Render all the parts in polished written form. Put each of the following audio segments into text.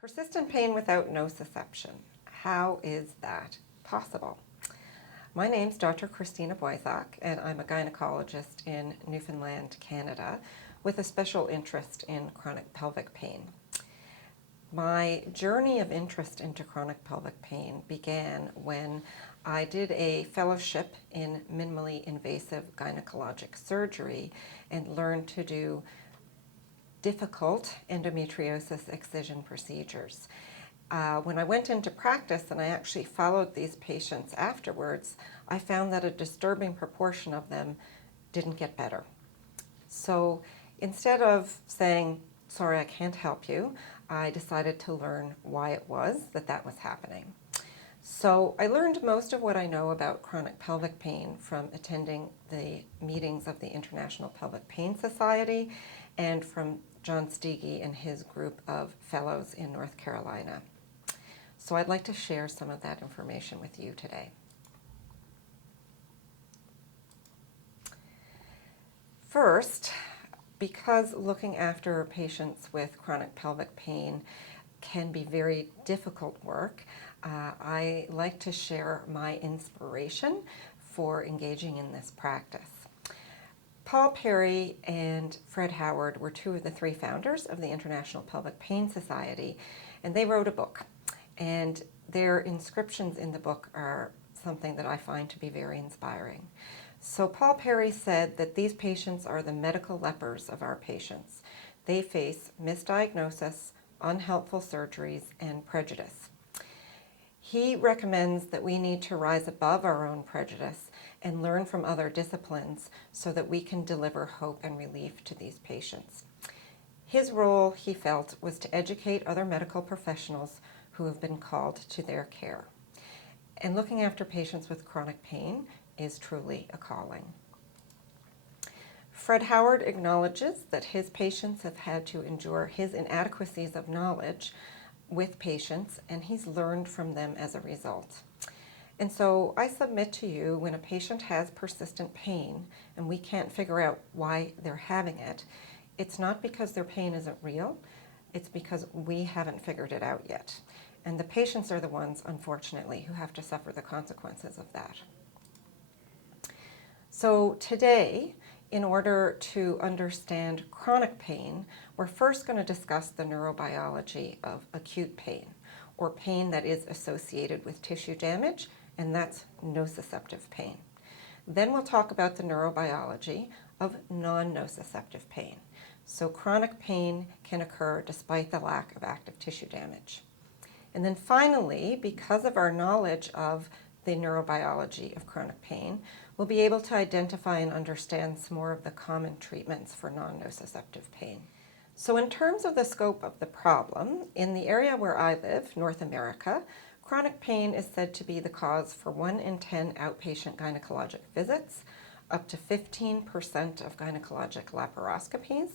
Persistent pain without nociception. How is that possible? My name's Dr. Krisztina Bajzak, and I'm a gynecologist in Newfoundland, Canada, with a special interest in chronic pelvic pain. My journey of interest into chronic pelvic pain began when I did a fellowship in minimally invasive gynecologic surgery and learned to do difficult endometriosis excision procedures. When I went into practice and I actually followed these patients afterwards, I found that a disturbing proportion of them didn't get better. So instead of saying, sorry, I can't help you, I decided to learn why it was that was happening. So I learned most of what I know about chronic pelvic pain from attending the meetings of the International Pelvic Pain Society and from John Steege and his group of fellows in North Carolina. So I'd like to share some of that information with you today. First, because looking after patients with chronic pelvic pain can be very difficult work, I like to share my inspiration for engaging in this practice. Paul Perry and Fred Howard were two of the three founders of the International Pelvic Pain Society, and they wrote a book. And their inscriptions in the book are something that I find to be very inspiring. So Paul Perry said that these patients are the medical lepers of our patients. They face misdiagnosis, unhelpful surgeries, and prejudice. He recommends that we need to rise above our own prejudice and learn from other disciplines so that we can deliver hope and relief to these patients. His role, he felt, was to educate other medical professionals who have been called to their care. And looking after patients with chronic pain is truly a calling. Fred Howard acknowledges that his patients have had to endure his inadequacies of knowledge with patients, and he's learned from them as a result. And so I submit to you, when a patient has persistent pain and we can't figure out why they're having it, it's not because their pain isn't real, it's because we haven't figured it out yet. And the patients are the ones, unfortunately, who have to suffer the consequences of that. So today, in order to understand chronic pain, we're first going to discuss the neurobiology of acute pain, or pain that is associated with tissue damage, and that's nociceptive pain. Then we'll talk about the neurobiology of non-nociceptive pain. So chronic pain can occur despite the lack of active tissue damage. And then finally, because of our knowledge of the neurobiology of chronic pain, we'll be able to identify and understand some more of the common treatments for non-nociceptive pain. So in terms of the scope of the problem, in the area where I live, North America, chronic pain is said to be the cause for 1 in 10 outpatient gynecologic visits, up to 15% of gynecologic laparoscopies,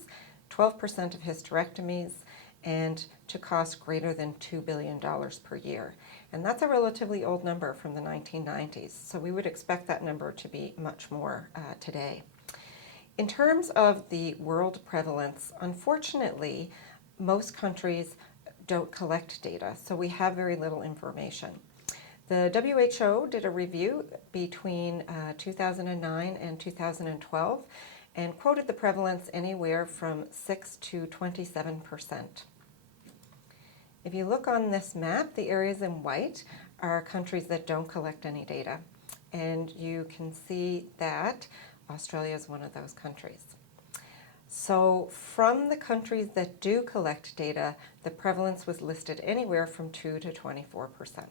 12% of hysterectomies, and to cost greater than $2 billion per year. And that's a relatively old number from the 1990s, so we would expect that number to be much more today. In terms of the world prevalence, unfortunately, most countries don't collect data, so we have very little information. The WHO did a review between 2009 and 2012 and quoted the prevalence anywhere from 6 to 27%. If you look on this map, the areas in white are countries that don't collect any data, and you can see that Australia is one of those countries. So from the countries that do collect data, the prevalence was listed anywhere from 2 to 24%.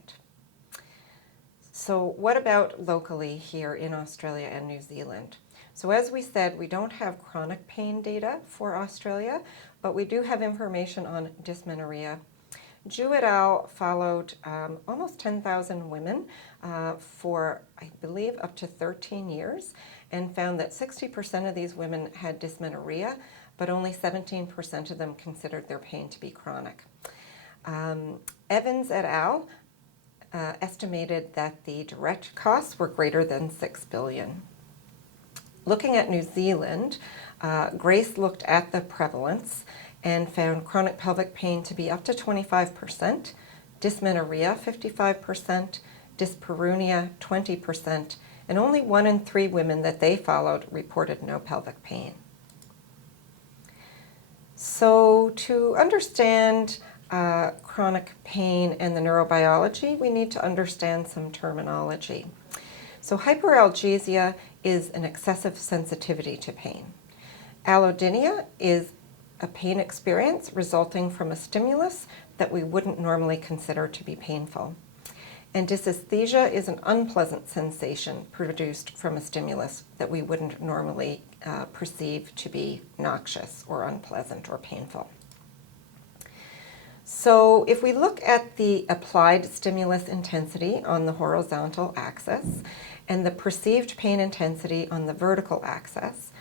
So what about locally here in Australia and New Zealand? So as we said, we don't have chronic pain data for Australia, but we do have information on dysmenorrhea. Zhu et al. Followed almost 10,000 women for, I believe, up to 13 years and found that 60% of these women had dysmenorrhea, but only 17% of them considered their pain to be chronic. Evans et al. Estimated that the direct costs were greater than $6 billion. Looking at New Zealand, Grace looked at the prevalence and found chronic pelvic pain to be up to 25%, dysmenorrhea 55%, dyspareunia 20%, and only 1 in 3 women that they followed reported no pelvic pain. So to understand chronic pain and the neurobiology, we need to understand some terminology. So hyperalgesia is an excessive sensitivity to pain. Allodynia is a pain experience resulting from a stimulus that we wouldn't normally consider to be painful. And dysesthesia is an unpleasant sensation produced from a stimulus that we wouldn't normally perceive to be noxious or unpleasant or painful. So if we look at the applied stimulus intensity on the horizontal axis and the perceived pain intensity on the vertical axis,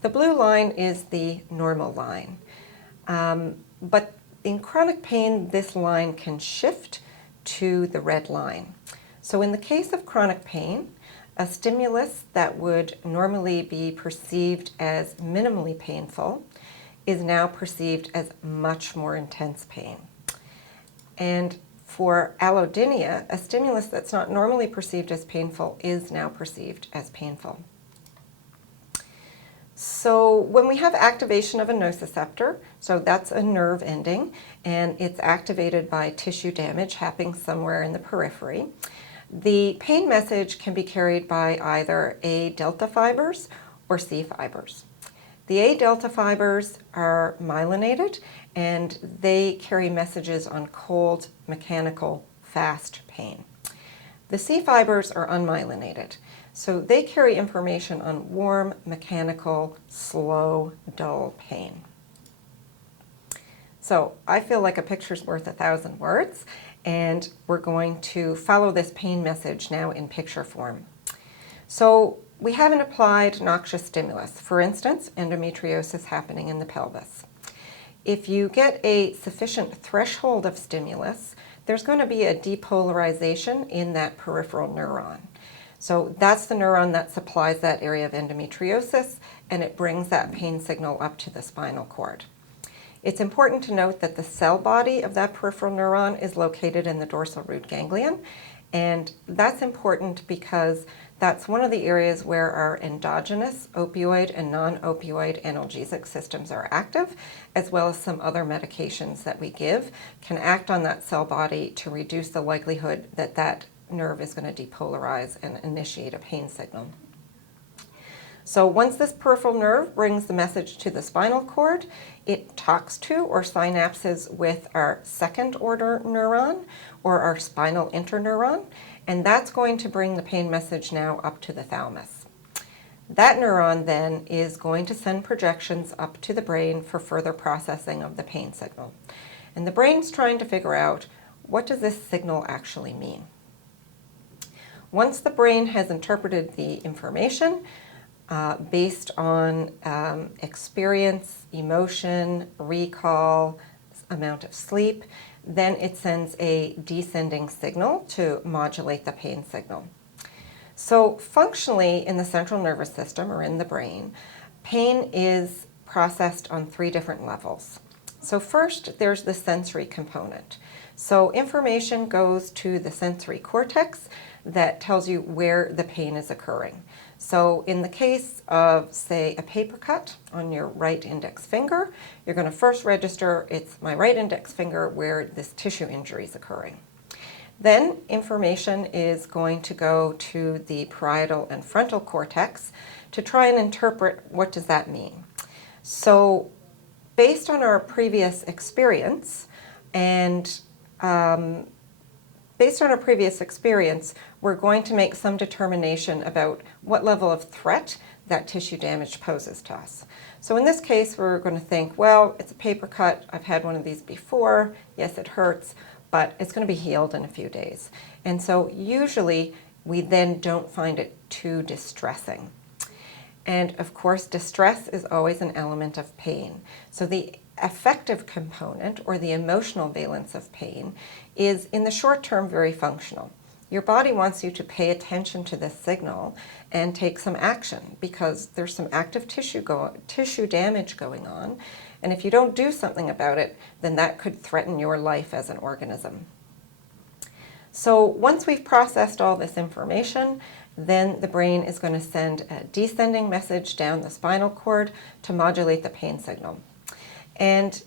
the blue line is the normal line. But in chronic pain, this line can shift to the red line. So in the case of chronic pain, a stimulus that would normally be perceived as minimally painful is now perceived as much more intense pain. And for allodynia, a stimulus that's not normally perceived as painful is now perceived as painful. So when we have activation of a nociceptor, so that's a nerve ending, and it's activated by tissue damage happening somewhere in the periphery, the pain message can be carried by either A delta fibers or C fibers. The A delta fibers are myelinated, and they carry messages on cold, mechanical, fast pain. The C fibers are unmyelinated, so they carry information on warm, mechanical, slow, dull pain. So I feel like a picture's worth 1,000 words, and we're going to follow this pain message now in picture form. So we have an applied noxious stimulus, for instance, endometriosis happening in the pelvis. If you get a sufficient threshold of stimulus, there's going to be a depolarization in that peripheral neuron. So that's the neuron that supplies that area of endometriosis, and it brings that pain signal up to the spinal cord. It's important to note that the cell body of that peripheral neuron is located in the dorsal root ganglion, and that's important because that's one of the areas where our endogenous opioid and non-opioid analgesic systems are active, as well as some other medications that we give can act on that cell body to reduce the likelihood that that nerve is going to depolarize and initiate a pain signal. So once this peripheral nerve brings the message to the spinal cord, it talks to or synapses with our second order neuron or our spinal interneuron, and that's going to bring the pain message now up to the thalamus. That neuron then is going to send projections up to the brain for further processing of the pain signal. And the brain's trying to figure out, what does this signal actually mean? Once the brain has interpreted the information based on experience, emotion, recall, amount of sleep, then it sends a descending signal to modulate the pain signal. So functionally in the central nervous system or in the brain, pain is processed on 3 different levels. So first there's the sensory component. So information goes to the sensory cortex that tells you where the pain is occurring. So in the case of, say, a paper cut on your right index finger, you're going to first register, it's my right index finger where this tissue injury is occurring. Then information is going to go to the parietal and frontal cortex to try and interpret what does that mean. So based on our previous experience we're going to make some determination about what level of threat that tissue damage poses to us. So in this case, we're going to think, well, it's a paper cut. I've had one of these before. Yes, it hurts, but it's going to be healed in a few days. And so usually we then don't find it too distressing. And of course, distress is always an element of pain. So the affective component or the emotional valence of pain is in the short term very functional. your body wants you to pay attention to this signal and take some action because there's some active tissue damage going on. And if you don't do something about it, then that could threaten your life as an organism. So once we've processed all this information, then the brain is going to send a descending message down the spinal cord to modulate the pain signal. And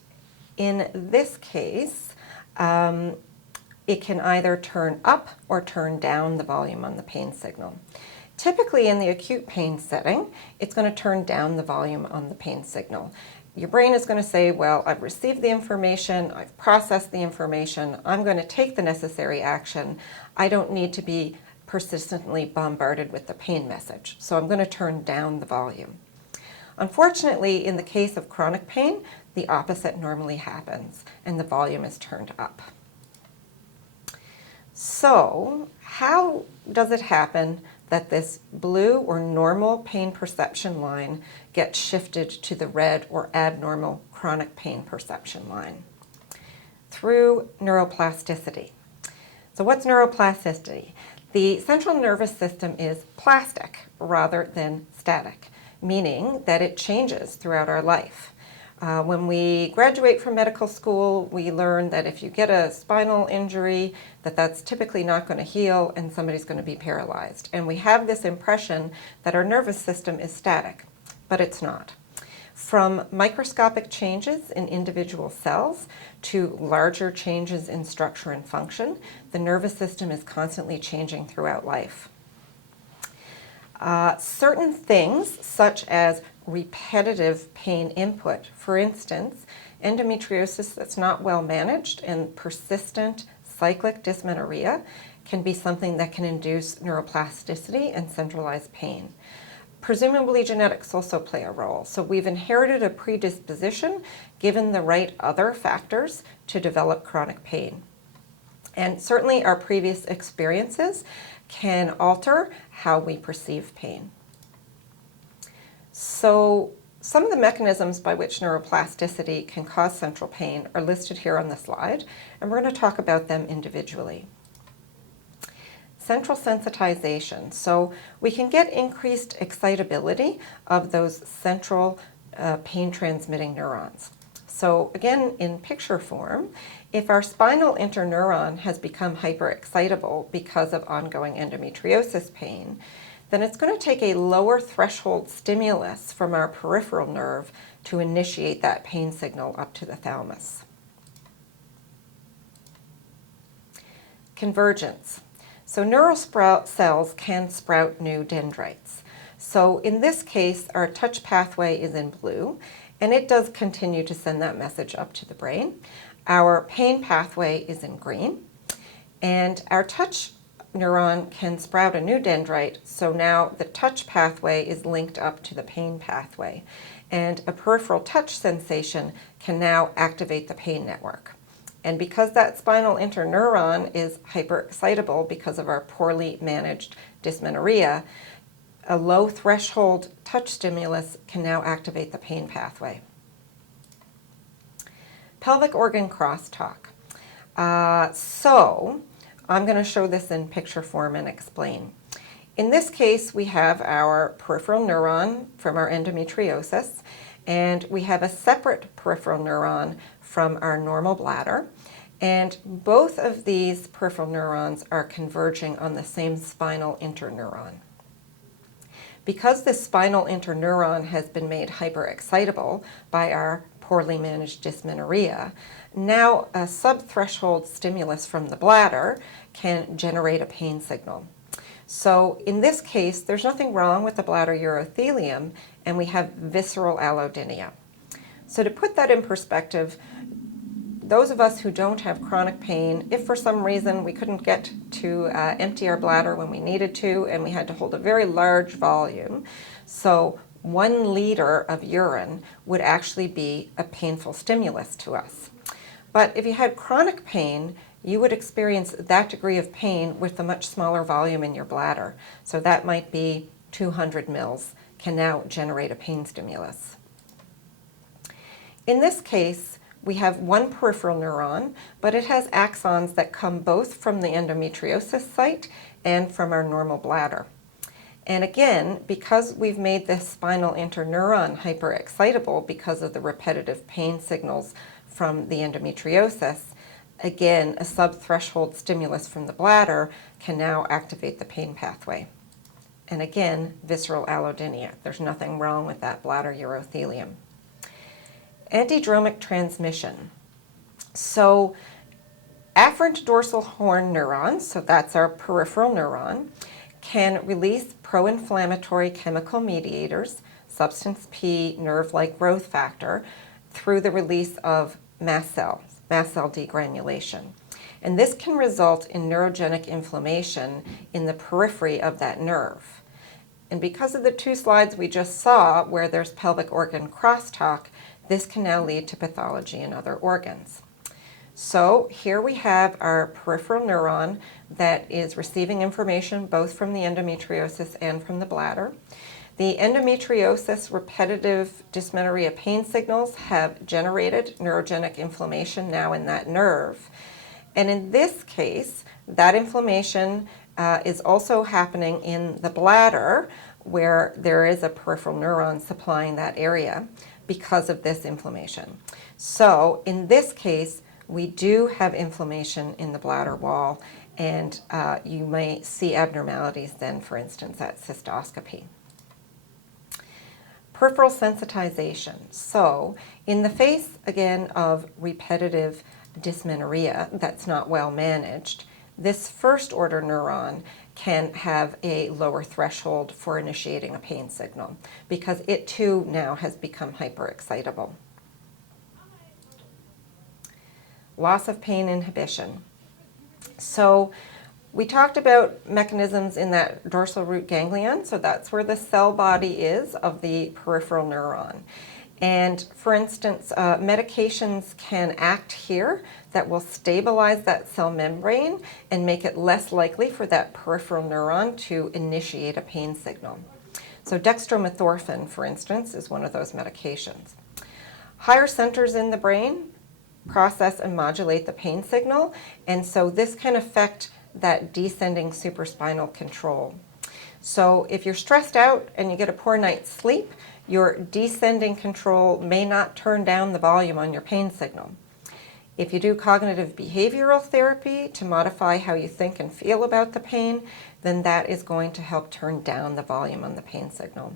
in this case, it can either turn up or turn down the volume on the pain signal. Typically in the acute pain setting, it's going to turn down the volume on the pain signal. Your brain is going to say, well, I've received the information, I've processed the information, I'm going to take the necessary action. I don't need to be persistently bombarded with the pain message, so I'm going to turn down the volume. Unfortunately, in the case of chronic pain, the opposite normally happens, and the volume is turned up. So, how does it happen that this blue or normal pain perception line gets shifted to the red or abnormal chronic pain perception line? Through neuroplasticity. So what's neuroplasticity? The central nervous system is plastic rather than static, meaning that it changes throughout our life. When we graduate from medical school, we learn that if you get a spinal injury, that's typically not going to heal and somebody's going to be paralyzed. And we have this impression that our nervous system is static, but it's not. From microscopic changes in individual cells to larger changes in structure and function, the nervous system is constantly changing throughout life. Certain things, such as repetitive pain input, for instance, endometriosis that's not well managed and persistent cyclic dysmenorrhea, can be something that can induce neuroplasticity and centralized pain. Presumably genetics also play a role. So we've inherited a predisposition given the right other factors to develop chronic pain. And certainly our previous experiences can alter how we perceive pain. So some of the mechanisms by which neuroplasticity can cause central pain are listed here on the slide, and we're going to talk about them individually. Central sensitization. So we can get increased excitability of those central pain transmitting neurons. So again, in picture form, if our spinal interneuron has become hyperexcitable because of ongoing endometriosis pain, then it's going to take a lower threshold stimulus from our peripheral nerve to initiate that pain signal up to the thalamus. Convergence. So neural cells can sprout new dendrites. So in this case, our touch pathway is in blue, and it does continue to send that message up to the brain. Our pain pathway is in green, and our touch neuron can sprout a new dendrite, so now the touch pathway is linked up to the pain pathway, and a peripheral touch sensation can now activate the pain network. And because that spinal interneuron is hyperexcitable because of our poorly managed dysmenorrhea, a low threshold touch stimulus can now activate the pain pathway. Pelvic organ crosstalk. So I'm going to show this in picture form and explain. In this case, we have our peripheral neuron from our endometriosis, and we have a separate peripheral neuron from our normal bladder. And both of these peripheral neurons are converging on the same spinal interneuron. Because this spinal interneuron has been made hyperexcitable by our poorly managed dysmenorrhea, now a subthreshold stimulus from the bladder can generate a pain signal. So in this case, there's nothing wrong with the bladder urothelium, and we have visceral allodynia. So to put that in perspective, those of us who don't have chronic pain, if for some reason we couldn't get to empty our bladder when we needed to, and we had to hold a very large volume, so 1 liter of urine would actually be a painful stimulus to us. But if you had chronic pain, you would experience that degree of pain with a much smaller volume in your bladder. So that might be 200 mils, can now generate a pain stimulus. In this case, we have one peripheral neuron, but it has axons that come both from the endometriosis site and from our normal bladder. And again, because we've made this spinal interneuron hyperexcitable because of the repetitive pain signals from the endometriosis, again, a subthreshold stimulus from the bladder can now activate the pain pathway. And again, visceral allodynia. There's nothing wrong with that bladder urothelium. Antidromic transmission. So afferent dorsal horn neurons, so that's our peripheral neuron, can release pro-inflammatory chemical mediators, substance P, nerve-like growth factor, through the release of mast cell degranulation. And this can result in neurogenic inflammation in the periphery of that nerve. And because of the two slides we just saw where there's pelvic organ crosstalk, this can now lead to pathology in other organs. So here we have our peripheral neuron that is receiving information both from the endometriosis and from the bladder. The endometriosis repetitive dysmenorrhea pain signals have generated neurogenic inflammation now in that nerve. And in this case, that inflammation is also happening in the bladder where there is a peripheral neuron supplying that area because of this inflammation. So in this case, we do have inflammation in the bladder wall, and you may see abnormalities then, for instance, at cystoscopy. Peripheral sensitization. So in the face, again, of repetitive dysmenorrhea that's not well managed, this first order neuron can have a lower threshold for initiating a pain signal because it too now has become hyperexcitable. Loss of pain inhibition. So we talked about mechanisms in that dorsal root ganglion, so that's where the cell body is of the peripheral neuron. And for instance, medications can act here that will stabilize that cell membrane and make it less likely for that peripheral neuron to initiate a pain signal. So dextromethorphan, for instance, is one of those medications. Higher centers in the brain process and modulate the pain signal, and so this can affect that descending supraspinal control. So if you're stressed out and you get a poor night's sleep, your descending control may not turn down the volume on your pain signal. If you do cognitive behavioral therapy to modify how you think and feel about the pain, then that is going to help turn down the volume on the pain signal.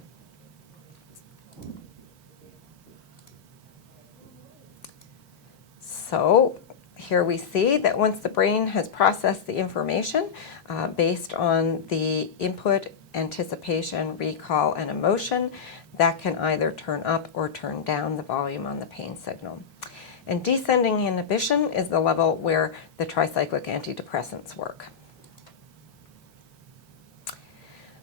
So here we see that once the brain has processed the information based on the input, anticipation, recall, and emotion, that can either turn up or turn down the volume on the pain signal. And descending inhibition is the level where the tricyclic antidepressants work.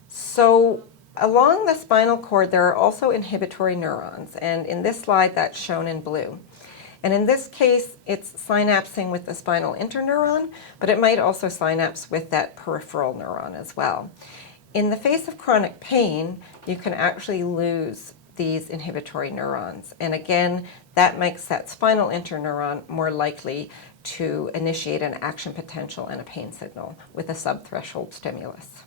So along the spinal cord, there are also inhibitory neurons, and in this slide that's shown in blue. And in this case, it's synapsing with the spinal interneuron, but it might also synapse with that peripheral neuron as well. In the face of chronic pain, you can actually lose these inhibitory neurons. And again, that makes that spinal interneuron more likely to initiate an action potential and a pain signal with a subthreshold stimulus.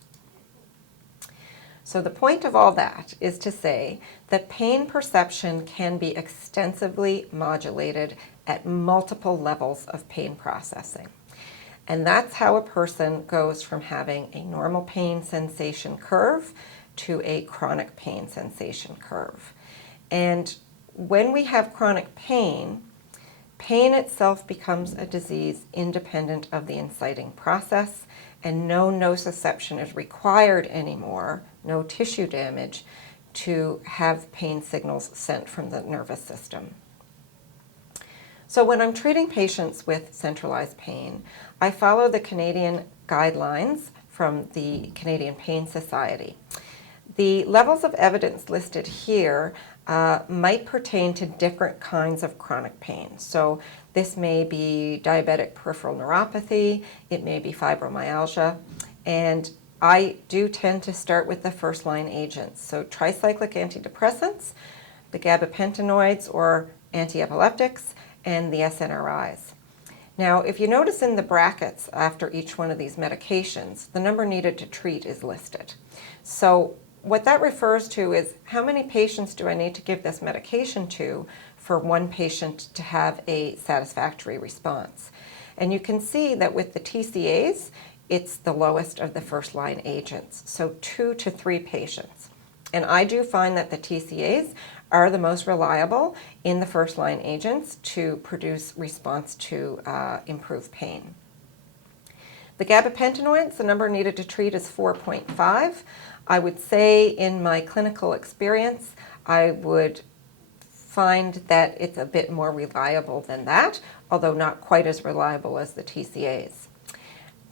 So the point of all that is to say that pain perception can be extensively modulated at multiple levels of pain processing. And that's how a person goes from having a normal pain sensation curve to a chronic pain sensation curve. And when we have chronic pain, pain itself becomes a disease independent of the inciting process, and no nociception is required anymore, no tissue damage, to have pain signals sent from the nervous system. So when I'm treating patients with centralized pain, I follow the Canadian guidelines from the Canadian Pain Society. The levels of evidence listed here might pertain to different kinds of chronic pain. So this may be diabetic peripheral neuropathy, it may be fibromyalgia, and I do tend to start with the first line agents. So tricyclic antidepressants, the gabapentinoids or antiepileptics, and the SNRIs. Now, if you notice in the brackets after each one of these medications, the number needed to treat is listed. So what that refers to is how many patients do I need to give this medication to for one patient to have a satisfactory response. And you can see that with the TCAs, it's the lowest of the first-line agents, so 2 to 3 patients. And I do find that the TCAs are the most reliable in the first-line agents to produce response to improve pain. The gabapentinoids, the number needed to treat is 4.5. I would say in my clinical experience, I would find that it's a bit more reliable than that, although not quite as reliable as the TCAs.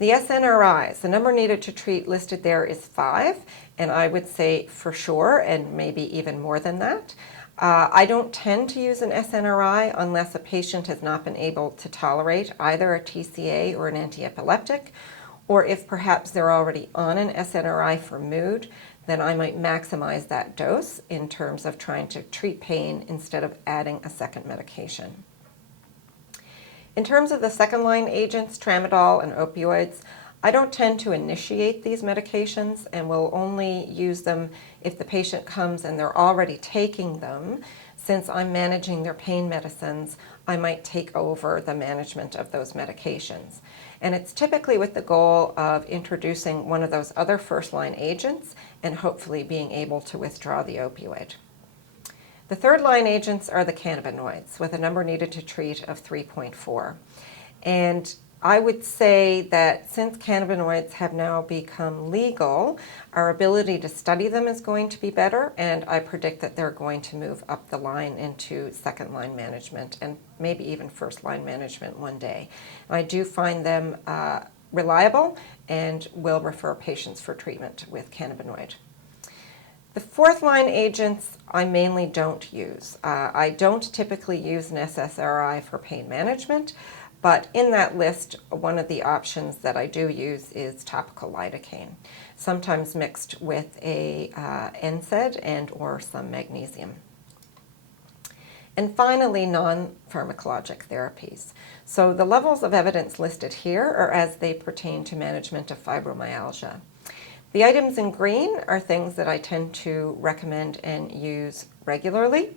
The SNRIs, the number needed to treat listed there is 5, and I would say for sure, and maybe even more than that. I don't tend to use an SNRI unless a patient has not been able to tolerate either a TCA or an antiepileptic, or if perhaps they're already on an SNRI for mood, then I might maximize that dose in terms of trying to treat pain instead of adding a second medication. In terms of the second-line agents, tramadol and opioids, I don't tend to initiate these medications and will only use them if the patient comes and they're already taking them. Since I'm managing their pain medicines, I might take over the management of those medications. And it's typically with the goal of introducing one of those other first-line agents and hopefully being able to withdraw the opioid. The third-line agents are the cannabinoids with a number needed to treat of 3.4. And I would say that since cannabinoids have now become legal, our ability to study them is going to be better, and I predict that they're going to move up the line into second-line management and maybe even first-line management one day. And I do find them reliable and will refer patients for treatment with cannabinoid. The fourth-line agents I mainly don't use. I don't typically use an SSRI for pain management, but in that list, one of the options that I do use is topical lidocaine, sometimes mixed with a NSAID and or some magnesium. And finally, non-pharmacologic therapies. So the levels of evidence listed here are as they pertain to management of fibromyalgia. The items in green are things that I tend to recommend and use regularly.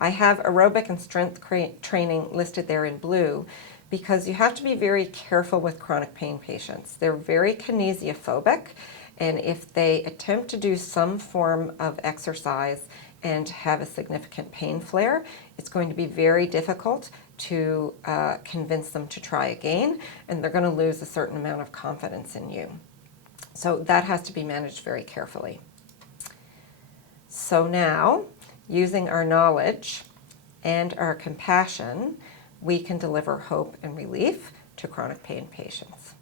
I have aerobic and strength training listed there in blue because you have to be very careful with chronic pain patients. They're very kinesiophobic, and if they attempt to do some form of exercise and have a significant pain flare, it's going to be very difficult to convince them to try again, and they're going to lose a certain amount of confidence in you. So that has to be managed very carefully. So now, using our knowledge and our compassion, we can deliver hope and relief to chronic pain patients.